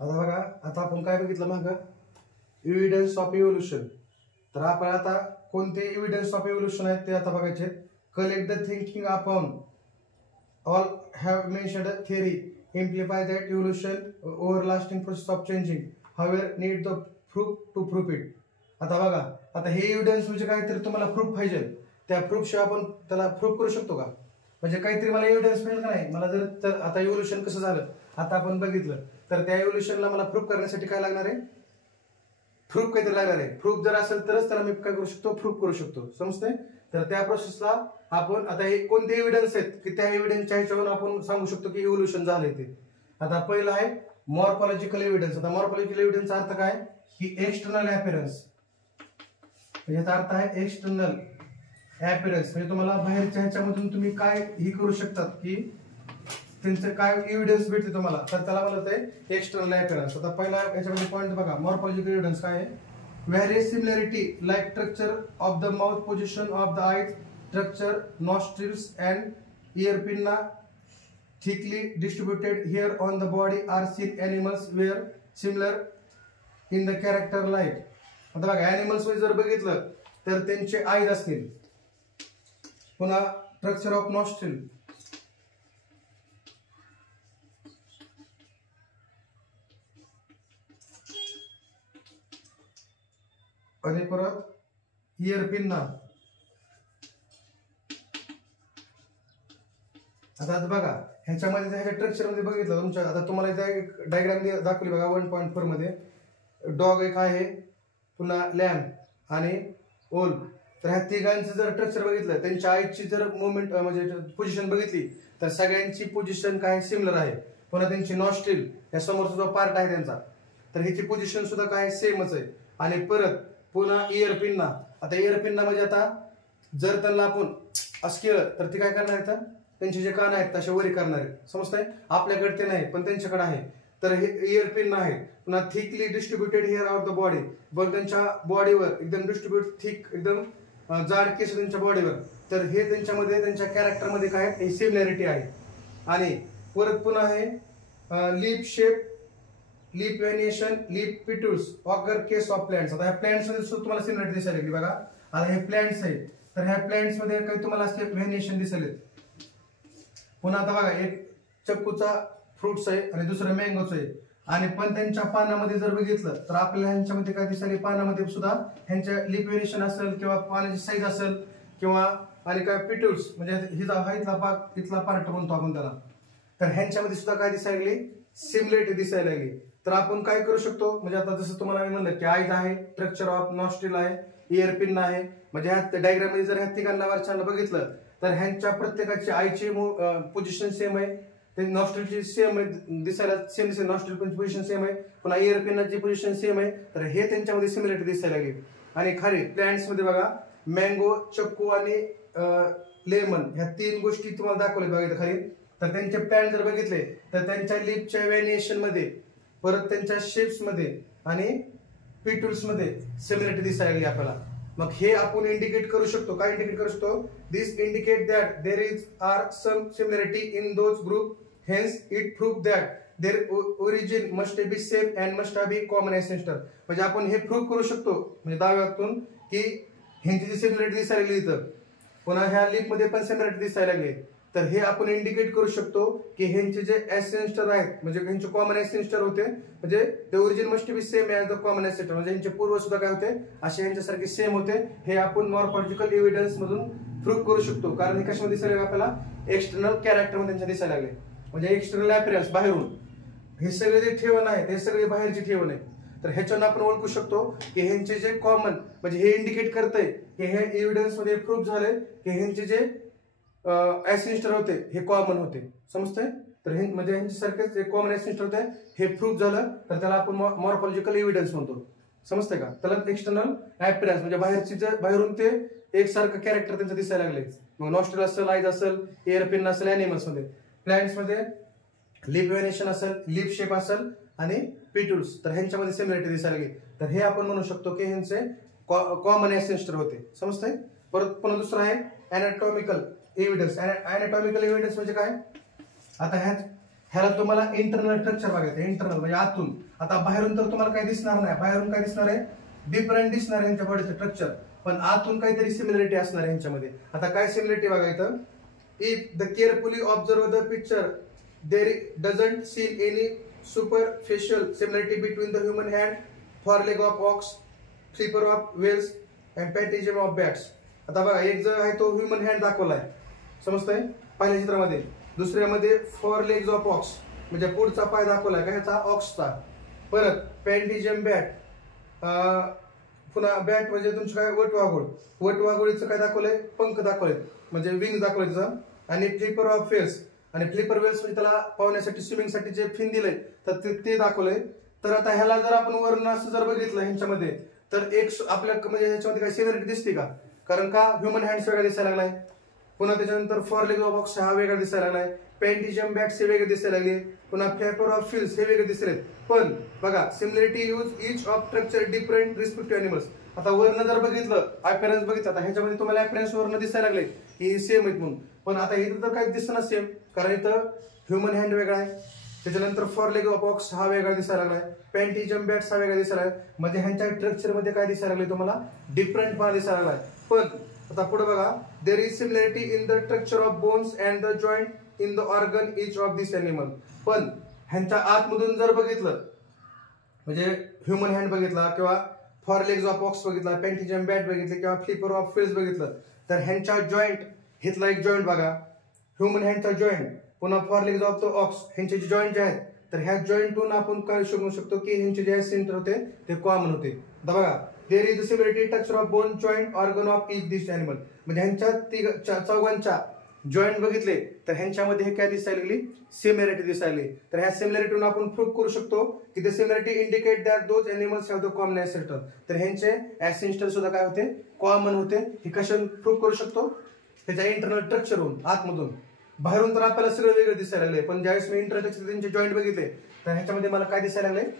आता बघा, आता आपण काय बघितलं मग, एव्हिडन्स ऑफ इव्होल्युशन. तर आपण आता कोणते एव्हिडन्स ऑफ इव्होल्युशन आहेत ते आता बघायचे. Collect the thinking upon all have mentioned theory amplify that evolution over lasting process of changing however need the proof to proof it. आता बघा, आता हे एव्हिडन्स म्हणजे काहीतरी तुम्हाला प्रूफ पाहिजे, त्या प्रूफ शिवाय आपण त्याला प्रूफ करू शकतो का? म्हणजे काहीतरी मला एव्हिडन्स मिळेल का नाही. मला जर आता इव्होल्युशन कसं झालं आता आपण बघितलं, तर त्या इव्होल्युशनला मला प्रूफ करण्यासाठी काय लागणार आहे? प्रूफ काहीतरी लागणार आहे. प्रूफ जर असेल तरच त्याला मी काय करू शकतो? प्रूफ करू शकतो. समजतंय? तर त्या प्रोसेसला आपण आता हे कोणते एव्हिडन्स आहेत की त्या एव्हिडन्सच्या ह्याच्यावरून आपण सांगू शकतो की इव्होल्युशन झालंय ते. आता पहिलं आहे मॉर्फॉलॉजिकल एव्हिडन्स. आता मॉर्फॉलॉजिकल एव्हिडन्सचा अर्थ काय की एक्सटर्नल अपीअरन्स. याचा अर्थ आहे एक्सटर्नल अपीअरन्स, म्हणजे तुम्हाला बाहेरच्या ह्याच्यामधून तुम्ही काय ही करू शकतात की त्यांचं काय एव्हिडन्स भेटते तुम्हाला, तर त्याला म्हणत आहे एक्सटर्नल अपीअरन्स. आता पहिला याच्यामध्ये पॉईंट बघा, मॉर्फॉलॉजिकल एव्हिडन्स काय आहे? Various similarity like structure of the mouth, position of the eyes, structure, nostrils and ear pinna thickly distributed here on the body are seen animals were similar in the character like. आता बघा, animals मध्ये जर बघितलं तर त्यांचे eyes असतील, पुन्हा structure of nostril, आणि परत इयर पिन्ना. आता बघा ह्याच्यामध्ये ह्याच्या स्ट्रक्चर मध्ये बघितलं तुमच्या, आता तुम्हाला इथे एक डायग्राम दाखवली बघा 1.4 मध्ये. डॉग एक आहे, पुन्हा लॅम्प आणि ओल. तर ह्या तिघांचं जर स्ट्रक्चर बघितलं, त्यांच्या आईची जर मुवमेंट म्हणजे पोझिशन बघितली तर सगळ्यांची पोझिशन काय सिमिलर आहे. पुन्हा त्यांची नॉस्ट्रिल या समोरचा जो पार्ट आहे त्यांचा, तर ह्याची पोझिशन सुद्धा काय सेमच आहे. आणि परत पुन्हा इयर पिन्ना. आता इयर पिन्ना म्हणजे आता जर त्यांना आपण असं केलं तर ते काय करणार आहेत, त्यांचे जे कान आहेत तसे वरी करणार आहेत. समजतंय? आपल्याकडे ते नाही पण त्यांच्याकडे आहे. तर हे इयर पिन्ना आहे. पुन्हा thickly distributed hair of the body, बघ त्यांच्या बॉडीवर एकदम डिस्ट्रीब्युट थिक, एकदम जाड केस त्यांच्या बॉडीवर. तर हे त्यांच्यामध्ये त्यांच्या कॅरेक्टरमध्ये काय आहे सिमिलॅरिटी आहे. आणि परत पुन्हा आहे leaf shape, leaf variation, leaf petioles, ऑगर केस ऑफ प्लांट्स. आता ह्या प्लांट्स मध्ये सुद्धा तुम्हाला सिमिलरिटी दिसायला लागली बघा. आता हे प्लांट्स आहे, तर ह्या प्लांट्स मध्ये काही तुम्हाला असे व्हेरिएशन दिसले. पुन्हा आता बघा, एक चक्कूचा फ्रुट्स आहे आणि दुसरं मँगोच आहे. आणि पण त्यांच्या पानामध्ये जर बघितलं तर आपल्याला ह्यांच्यामध्ये काय दिसायला, पानामध्ये सुद्धा ह्यांच्या लिप व्हेरिएशन असेल किंवा पानाची साईज असेल किंवा आणि काय पिटूल्स म्हणजे हा इथला पार्ट म्हणतो आपण त्याला. तर ह्यांच्यामध्ये सुद्धा काय दिसायला लागली, सिमिलरिटी दिसायला लागली. तर आपण काय करू शकतो, म्हणजे आता जसं तुम्हाला मी म्हणलं की आईज आहे, स्ट्रक्चर ऑफ नॉस्ट्रिल आहे, इयर पिन आहे. म्हणजे ह्या डायग्राम मध्ये जर ह्या तिघांना वरच्याला बघितलं तर ह्यांच्या प्रत्येकाची आईची पोझिशन सेम आहे, नॉस्ट्रिलची सेम दिसायला सेम दिसेल, नॉस्ट्रिल पोझिशन सेम आहे, पुन्हा इयर पिनची पोझिशन सेम आहे. तर हे त्यांच्यामध्ये सिमिलरिटी दिसायला लागली. आणि खाली प्लांट्स मध्ये बघा, मँगो, चक्कू आणि लेमन ह्या तीन गोष्टी तुम्हाला दाखवल्या बघा इथं खाली. तर त्यांचे प्लांट जर बघितले तर त्यांच्या लिपच्या व्हेरिएशन मध्ये, परत त्यांच्या शेप्स मध्ये आणि पिटूल्स मध्ये सिमिलरिटी दिसायला लागली आपल्याला. मग हे आपण इंडिकेट करू शकतो. काय इंडिकेट करू शकतो? This indicate that there is are some similarity in those group, hence it prove that their origin must be same and must be common ancestor. म्हणजे आपण हे प्रूव्ह करू शकतो म्हणजे दाव्यातून की ह्यांची जी सिमिलरिटी दिसायला लागली इथं, पुन्हा ह्या लिप मध्ये पण सिमिलरिटी दिसायला लागली. तर हे आपण इंडिकेट करू शकतो की ह्यांचे जे एन्सेस्टर आहेत म्हणजे ह्यांचे कॉमन एन्सेस्टर होते, म्हणजे the origin must be same as the common ancestor, म्हणजे ह्यांचे पूर्व सुद्धा काय होते असे ह्यांच्यासारखे सेम होते. हे आपण मॉर्फॉलॉजिकल एव्हिडन्स मधून प्रूव्ह करू शकतो. कारण हे कशामध्ये दिसायला आपल्याला एक्सटर्नल कॅरेक्टर मध्ये त्यांच्या दिसायला लागले, म्हणजे एक्सटर्नल अपीअरन्स बाहेरून. हे सगळे जे ठेवण आहे ते सगळे बाहेरची ठेवण आहे. तर ह्याच्यानं आपण ओळखू शकतो की ह्यांचे जे कॉमन, म्हणजे हे इंडिकेट करतंय की हे एव्हिडन्स मध्ये प्रूव्ह झाले की ह्यांचे जे एन्सेस्टर होते हे कॉमन होते. समजतंय? तर हे म्हणजे ह्यांच्यासारखेच जे कॉमन एन्सेस्टर होते हे प्रूव्ह झालं तर त्याला आपण मॉर्फॉलॉजिकल एव्हिडन्स म्हणतो. समजतंय का? त्याला एक्सटर्नल अपीअरन्स म्हणजे बाहेरून ते एकसारखं कॅरेक्टर त्यांचं दिसायला लागले. मग नॉस्ट्रिल असेल, आईज असेल, इयर पिन असेल, ॲनिमल्स मध्ये, प्लांट्स मध्ये लिप व्हेरिएशन असेल, लिप शेप असेल आणि पिटूल्स, तर ह्यांच्यामध्ये सिमिलरिटी दिसायला लागली. तर हे आपण म्हणू शकतो की ह्यांचे कॉमन एन्सेस्टर होते. समजतंय? परत पुन्हा दुसरं आहे अॅनाटॉमिकल एव्हिडन्स. अॅनाटॉमिकल एव्हिडन्स म्हणजे काय? आता ह्याला तुम्हाला इंटरनल स्ट्रक्चर बघायचं, इंटरनल म्हणजे आतून. आता बाहेरून तर तुम्हाला काय दिसणार नाही, बाहेरून काय दिसणार आहे, डिफरंट दिसणार आहे ह्यांच्या बॉडीचं स्ट्रक्चर, पण आतून काहीतरी सिमिलरिटी असणार आहे ह्यांच्यामध्ये. आता काय सिमिलरिटी बघायचं, if the carefully observe the picture there doesn't seen any superficial similarity between the human hand, foreleg of ox, flipper of whales and patagium of bats. आता बघा, एक जो आहे तो ह्युमन हँड दाखवलाय, समजतंय पहिल्या चित्रामध्ये. दुसऱ्यामध्ये फॉर लेग्स ऑफ ऑक्स म्हणजे पुढचा पाय दाखवलाय का ह्याचा, ऑक्सचा. परत पॅन्टिजम बॅट, पुन्हा बॅट म्हणजे तुमचं काय, वटवाघूळ, वटवाघुळीचं काय दाखवलंय, पंख दाखवलेत म्हणजे विंग दाखवले त्याचं. आणि फ्लिपर ऑफ वेल्स, आणि फ्लिपर वेल्स म्हणजे त्याला पावण्यासाठी स्विमिंगसाठी जे फिन दिलंय तर ते दाखवलंय. तर आता ह्याला जर आपण वर्ण असं जर बघितलं ह्यांच्यामध्ये, तर एक आपल्या म्हणजे ह्याच्यामध्ये काय सिमिलरिटी दिसते का, कारण का ह्युमन हँड्स वेगळा दिसायला लागलाय. पुन्हा त्याच्यानंतर फॉर लेग ऑफ ऑक्स हा वेगळा दिसायला लागलाय, पॅन्टिजम बॅट्स हे वेगळे दिसायला लागले, पुन्हा फ्लिपर ऑफ फिल्स हे वेगळे दिसले. पण बघा, similarity use each of structure different respective animals. आता वर्ण जर बघितलं, अपीअरन्स बघितलं, आता ह्याच्यामध्ये तुम्हाला अपीअरन्स वर्ण दिसायला लागले की सेम आहेत म्हणून, पण आता इथं तर काही दिसणार सेम, कारण इथं ह्युमन हँड वेगळा आहे. त्याच्यानंतर फॉर लेग ऑफ ऑक्स हा वेगळा दिसायला लागलाय, पॅन्टिजम बॅट्स हा वेगळा दिसायला लागलाय, म्हणजे ह्यांच्या स्ट्रक्चर मध्ये काय दिसायला लागले तुम्हाला, डिफरंट पणा दिसायला लागलाय. पण आता पुढे बघा, there is similarity in the structure of bones and the joint in the organ each of this animal. पण ह्यांच्या आतमधून जर बघितलं, म्हणजे ह्युमन हँड बघितला किंवा फॉर लेग्स ऑफ ऑक्स बघितला, पॅन्टिजम बॅट बघितले किंवा फ्लिपर ऑफ फिल्स बघितलं, तर ह्यांच्या जॉईंट, हिथला एक जॉईंट बघा, ह्युमन हँडचा जॉईंट, पुन्हा fore legs of the ox ह्यांचे जे जॉईंट जे आहेत, तर ह्या जॉईंटून आपण काय शोधू शकतो की ह्यांचे जे सेंटर होते ते कॉमन होते. बघा, there is the similarity structure of bone joint organ of each this animal, म्हणजे ह्यांच्या चौघांच्या जॉईंट बघितले तर ह्यांच्यामध्ये हे काय दिसायला लागली, सिमिलरिटी दिसायला लागली. तर ह्या सिमिलरिटीतून आपण प्रूव्ह करू शकतो की the similarity indicate that those animals have the common ancestor. तर ह्यांचे ॲन्सेस्टर सुद्धा काय होते, कॉमन होते. हे कशाने प्रूव्ह करू शकतो, त्याच्या इंटरनल स्ट्रक्चरहून, आतमधून. बाहेरून तर आपल्याला सगळं वेगळं दिसायला लागले, पण ज्यावेळेस मी इंटरनल स्ट्रक्चर त्यांचे जॉईंट बघितले तर ह्याच्यामध्ये मला काय दिसायला लागले,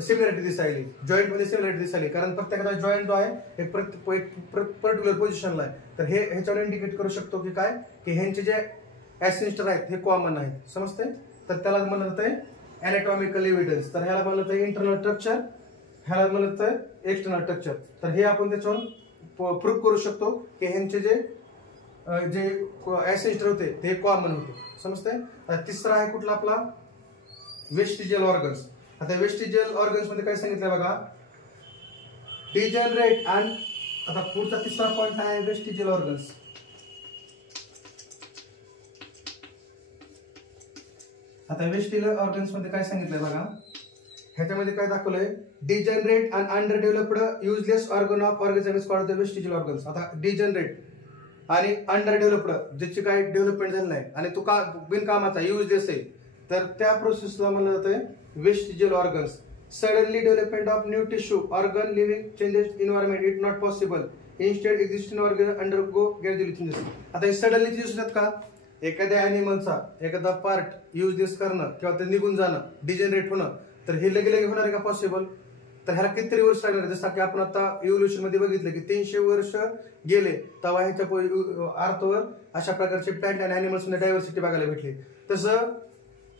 सिमिलरिटी दिसायली, जॉईंट मध्ये सिमिलरिटी दिसायली, कारण प्रत्येकाचा जॉईंट जो आहे एक पर्टिक्युलर पोझिशनला आहे. तर हे ह्याच्यावर इंडिकेट करू शकतो की काय, की ह्यांचे जे ॲन्सेस्टर आहेत हे कॉमन आहेत, समजते. तर त्याला म्हणत आहे अॅनाटॉमिकल एव्हिडन्स. तर ह्याला म्हणत आहे इंटरनल स्ट्रक्चर, ह्याला म्हणत आहे एक्सटर्नल स्ट्रक्चर. तर हे आपण त्याच्यावर प्रूव्ह करू शकतो की ह्यांचे जे ॲन्सेस्टर होते ते कॉमन होते, समजते. तिसरा आहे कुठला आपला, वेस्टिजियल ऑर्गन्स. आता वेस्टिजियल ऑर्गन्स मध्ये काय सांगितलंय बघा, डिजनरेट. आणि आता पुढचा तिसरा पॉइंट आहे वेस्टिजियल ऑर्गन्स. आता वेस्टिजियल ऑर्गन्स मध्ये काय सांगितलंय बघा, ह्याच्यामध्ये काय दाखवलंय, degenerate and under developed useless organ of organism is called the vestigial organs. आता डिजनरेट आणि अंडर डेव्हलप्ड, ज्याची काही डेव्हलपमेंट झाली नाही आणि तो का बिनकामाचा युजलेस आहे, तर त्या प्रोसेसला म्हणलं जातं vestigial organs. Suddenly development of new tissue organ living changes environment it not possible, instead existing organ undergo gradually changes. आता हे सडनली चेंजेस होतात का, एखाद्या अॅनिमलचा एखादा पार्ट युजलेस करणं किंवा ते निघून जाणं, डिजनरेट होणं, तर हे लगे होणार आहे का पॉसिबल, तर ह्याला कितीतरी वर्ष लागणार. जसं की आपण आता इव्होल्युशन मध्ये बघितलं की 300 वर्ष गेले तेव्हा ह्याच्या अर्थवर अशा प्रकारचे प्लांट आणि अॅनिमल्स मध्ये डायव्हर्सिटी बघायला भेटली. तसं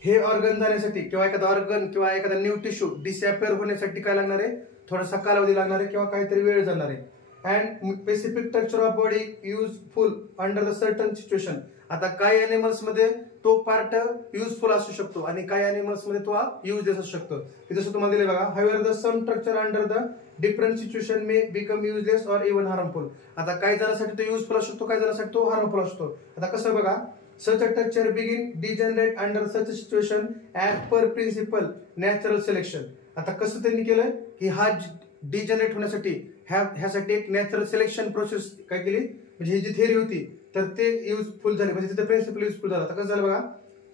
हे ऑर्गन जाण्यासाठी किंवा एखादा ऑर्गन किंवा एखादा न्यू टिश्यू डिसअपिअर होण्यासाठी काय लागणार आहे, थोडासा कालावधी लागणार आहे किंवा काहीतरी वेळ जाणार आहे. And specific structure of body useful under the certain situation. आता काही अॅनिमल्स मध्ये तो पार्ट युजफुल असू शकतो आणि काही अॅनिमल्स मध्ये तो युजलेस असू शकतो. जसं तुम्हाला दिले बघा, however the some structure under the different situation may become useless or even harmful. आता काही जणांसाठी तो युजफुल असू शकतो, काही जणांसाठी तो हार्मफुल असतो. आता कसं बघा, such a structure begin degenerate under such a situation as per principle natural selection. आता कसं त्यांनी केलं की हा डिजनरेट होण्यासाठी ह्यासाठी एक नॅचरल सिलेक्शन प्रोसेस काय केली, म्हणजे ही जी थिअरी होती तर ते युजफुल झाले, म्हणजे तिथे प्रिन्सिपल युजफुल झाला. आता कसं झालं बघा,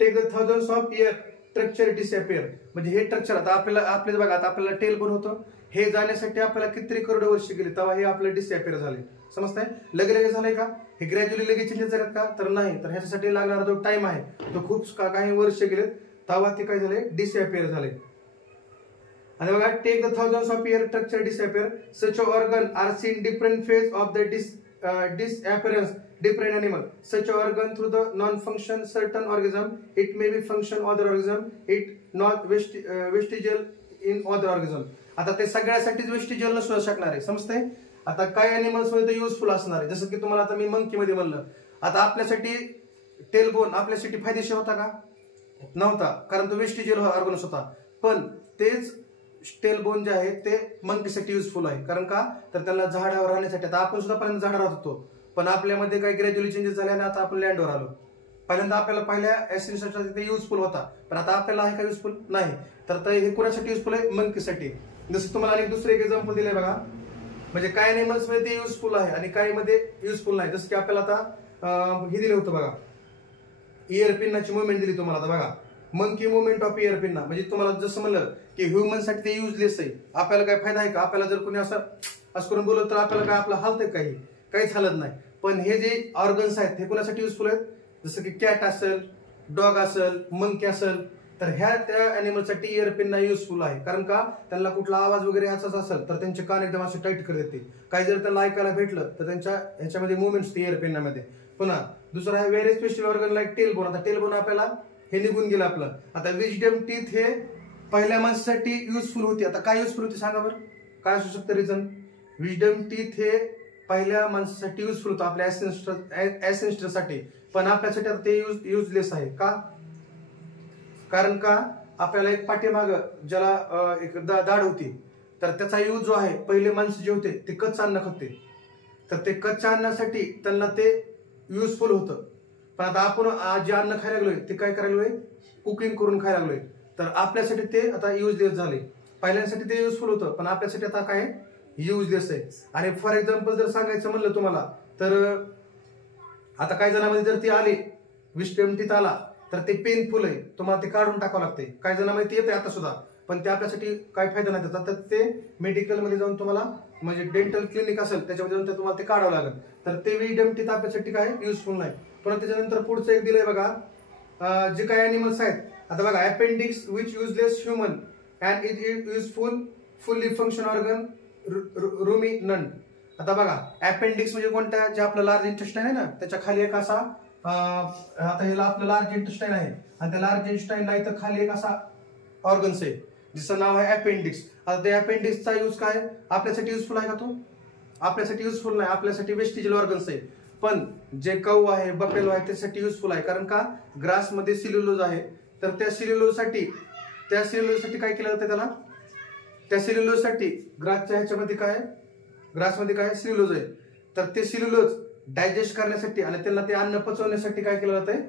take the thousands of year structure disappear, म्हणजे हे स्ट्रक्चर आता आपल्याला बघा, आता आपल्याला टेल पण होतं, हे जाण्यासाठी आपल्याला कितीतरी करोड वर्ष गेली तेव्हा हे आपल्याला डिसअपिअर झाले, समजताय. लगेच झालंय का, हे ग्रॅज्युअली लगेच चेंजेस झालेत का, तर नाही. तर ह्याच्यासाठी लागणारा जो टाइम आहे तो खूप काही वर्ष गेलेत तेव्हा ते काय झाले, डिसअपिअर झाले. आणि बघा, take the thousands of year structure disappear, such organ are seen different phase of the disappearance different animal. Such organ through the non-function certain organism. It may be function other organism. It not vestigial in other organism. आता ते सगळ्यासाठीच vestigial नसू शकणार आहे, समजतंय? आता काही animals मध्ये ते युजफुल असणार आहे, जसं की तुम्हाला आता मी मंकी मध्ये म्हणलं. आता आपल्यासाठी टेलबोन आपल्यासाठी फायदेशीर होता का? नव्हता, कारण तो वेस्टिजियल ऑर्गनस होता. पण तेच टेलबोन जे आहे ते मंकीसाठी युजफुल आहे. कारण का? तर त्याला झाडावर राहण्यासाठी. आता आपण सुद्धा पहिल्यांदा झाडावर राहत होतो, पण आपल्यामध्ये काही ग्रॅज्युअली चेंजेस झाले आणि आता आपण लँडवर आलो. पहिल्यांदा आपल्याला पहिल्या एसेन्शियल ते युजफुल होता, पण आता आपल्याला आहे का युजफुल? नाही. तर हे कोणासाठी युजफुल आहे? मंकीसाठी. जसं तुम्हाला आणि दुसरं एक एक्झाम्पल दिलंय बघा. म्हणजे काही अॅनिमल्स मध्ये ते युजफुल आहे आणि काही मध्ये युजफुल नाही. जसं की आपल्याला आता हे दिलं होतं बघा, इयर पिन्नाची मुवमेंट दिली तुम्हाला. आता बघा, monkey movement of year pinna, म्हणजे तुम्हाला जसं म्हणलं की ह्युमन साठी ते युजलेस आहे. आपल्याला काय फायदा आहे का? आपल्याला जर कोणी असं करून बोलत तर आपल्याला काय आपलं हालतंय? काहीच हालत नाही. पण हे जे ऑर्गन्स आहेत हे कोणासाठी युजफुल आहेत? जसं की कॅट असेल, डॉग असेल, मंकी असेल, तर ह्या त्या अॅनिमलसाठी इयर पिन्ना युजफुल आहे. कारण का? त्यांना कुठला आवाज वगैरे ह्याचाच असेल तर त्यांचे कान एकदम असे टाईट करत येते. काही जर त्यांना ऐकायला भेटलं तर त्यांच्या ह्याच्यामध्ये मुवमेंट्स इयर पिन्नामध्ये. पुन्हा दुसरा आहे very special organ like tailbone. आता टेलबोन आपल्याला हे निघून गेलं आपलं. आता विजडम टीथ हे पहिल्या माणसासाठी युजफुल होती. आता काय युजफुल होती सांगा बरं? काय असू शकतं रिझन? विजडम टीथ हे पहिल्या माणसासाठी युजफुल होतं, आपल्या ॲसेन्स्टरसाठी. पण आपल्यासाठी आता ते युजलेस आहे. का? कारण का? आपल्याला एक पाठीमाग ज्याला एक दाढ होती, तर त्याचा यूज जो आहे, पहिले माणसं जे होते ते कच्चं अन्न खाते, तर ते कच्च्या अन्नासाठी त्यांना ते युजफुल होतं. पण आता आपण जे अन्न खायला लागलोय ते काय करायला लागलोय? कुकिंग करून खायला लागलोय. तर आपल्यासाठी ते आता युजलेस झाले. पहिल्यांसाठी ते युजफुल होतं, पण आपल्यासाठी आता काय? युजलेस आहे. आणि फॉर एक्झाम्पल जर सांगायचं म्हणलं तुम्हाला, तर आता काही जणांमध्ये जर ती आली, विस्डम टीथ आला, तर ते पेनफुल आहे, तुम्हाला ते काढून टाकावं लागते. काही जणांमध्ये ते येते आता सुद्धा, पण ते आपल्यासाठी काय फायदा नाही त्याचा. तर ते मेडिकलमध्ये जाऊन तुम्हाला, म्हणजे डेंटल क्लिनिक असेल त्याच्यामध्ये जाऊन तुम्हाला ते काढावं लागेल. तर ते विजडम टीथ आपल्यासाठी काय युजफुल नाही. पण त्याच्यानंतर पुढचं एक दिलंय बघा, जे काही अॅनिमल्स आहेत. आता बघा, appendix which useless human and is useful fully function organ ruminant. आता बघा, अपेंडिक्स म्हणजे कोणत्या? जे आपलं लार्ज इंटेस्टाईन आहे ना, त्याच्या खाली एक असा आता ह्याला आपलं लार्ज इंटेस्टाईन आहे आणि त्या लार्ज इंटेस्टाईन नाही तर खाली एक असा ऑर्गन्स आहे जिचं नाव आहे अपेंडिक्स. आता त्या अपेंडिक्सचा यूज काय? आपल्यासाठी युजफुल आहे का तो? आपल्यासाठी युजफुल नाही, आपल्यासाठी वेस्टिजियल ऑर्गन्स आहे. पण जे कऊ आहे, बफेलो आहे, त्यासाठी युजफुल आहे. कारण का? ग्रासमध्ये सिल्युलोज आहे, तर त्या सिल्युलोजसाठी काय केलं जातं त्याला? त्या सिल्युलोजसाठी ग्रासच्या ह्याच्यामध्ये काय? ग्रासमध्ये काय? सिल्युलोज आहे. तर ते सिल्युलोज डायजेस्ट करण्यासाठी आणि त्यांना ते अन्न पचवण्यासाठी काय केलं जातंय?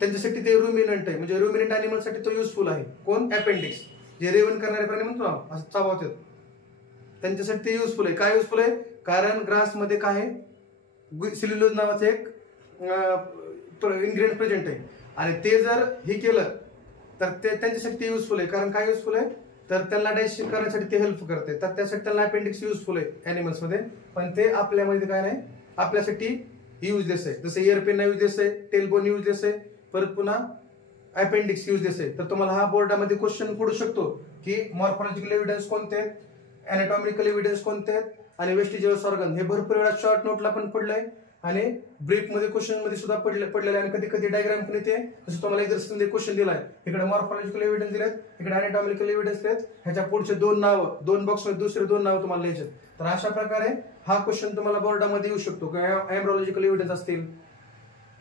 त्यांच्यासाठी ते रुमिनंट आहे. म्हणजे रुमिनंट अॅनिमलसाठी तो युजफुल आहे. कोण? अपेंडिक्स. जे रेवण करणारे प्राणी म्हणतो ना, असं चावतात, त्यांच्यासाठी ते युजफुल आहे. काय युजफुल आहे? कारण ग्रासमध्ये काय आहे? सिल्युलोज नावाचं एक इन्ग्रेडियंट प्रेझेंट आहे आणि ते जर हे केलं तर ते त्यांच्यासाठी ते युजफुल आहे. कारण काय युजफुल आहे? तर त्यांना डायजेस्ट करण्यासाठी ते हेल्प करते. तर त्यासाठी त्यांना अपेंडिक्स युजफुल आहे ॲनिमल्स मध्ये. पण ते आपल्यामध्ये काय नाही, आपल्यासाठी युजलेस आहे. जसं इयर पिन युजलेस आहे, टेलबोन युजलेस आहे, परत पुन्हा अपेंडिक्स युजलेस आहे. तर तुम्हाला हा बोर्डामध्ये क्वेश्चन पडू शकतो की मॉर्फॉलॉजिकल एव्हिडन्स कोणते आहेत, अॅनाटॉमिकल एव्हिडन्स कोणते आहेत आणि वेस्टिजियल ऑर्गन. हे भरपूर वेळा शॉर्ट नोटला पण पडलंय आणि ब्रीफ मध्ये क्वेश्चन मध्ये सुद्धा पडलेलं आहे. आणि कधी कधी डायग्राम पण येते. जसं तुम्हाला एक्झरसाइज मध्ये क्वेश्चन दिलाय, इकडे मॉर्फॉलॉजिकल एव्हिडन्स दिलेत, इकडे अॅनाटॉमिकल एव्हिडन्स दिलेत, ह्याच्या पुढचे दोन बॉक्स मध्ये दुसरे दोन नाव तुम्हाला लिहायचे. तर अशा प्रकारे हा क्वेश्चन तुम्हाला बोर्डामध्ये येऊ शकतो. एम्ब्रोलॉजिकल एव्हिडन्स असतील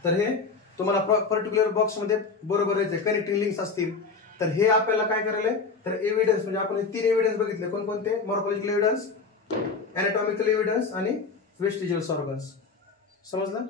तर हे तुम्हाला पर्टिक्युलर बॉक्स मध्ये बरोबर यायचे. कनेक्टिंग लिंक्स असतील तर हे आपल्याला काय करायला, तर एव्हिडन्स म्हणजे आपण हे 3 एव्हिडन्स बघितले. कोणकोणते? मॉर्फॉलॉजिकल एव्हिडन्स, अॅनाटॉमिकल एव्हिडन्स आणि वेस्टिजियल ऑर्गन्स. समजलं?